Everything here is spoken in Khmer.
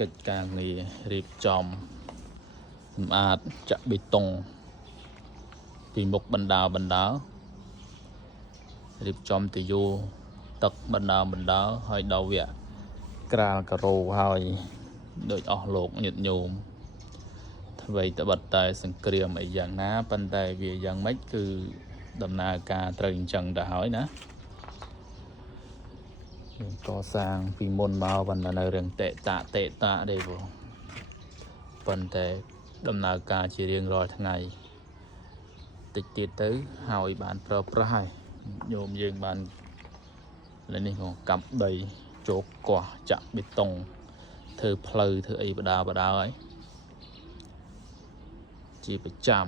កិច្ចការងាររៀបចំសម្អាតចាក់បេតុងពីមុខបណ្ដារៀបចំទយោទឹកបណ្ដាហើយដល់វគ្គក្រាលការ៉ូហើយដោយអស់លោកញាតិញោមអ្វីត្បិតតែសង្គ្រាមអីយ៉ាងណាប៉ុន្តែវាយ៉ាងម៉េចគឺដំណើរការត្រូវអញ្ចឹងទៅហើយណាកសាងពីមុនមកប៉ុន្តែនៅរឿងតេតាទេបងប៉ុន្តែដំណើរការជារៀងរាល់ថ្ងៃតិចទៀតទៅហើយបានប្រើប្រាស់ហើយញោមយើងបានលើនេះក៏កាប់ដីជោគកោះចាក់បេតុងធ្វើផ្លូវធ្វើអីបដាហើយជាប្រចាំ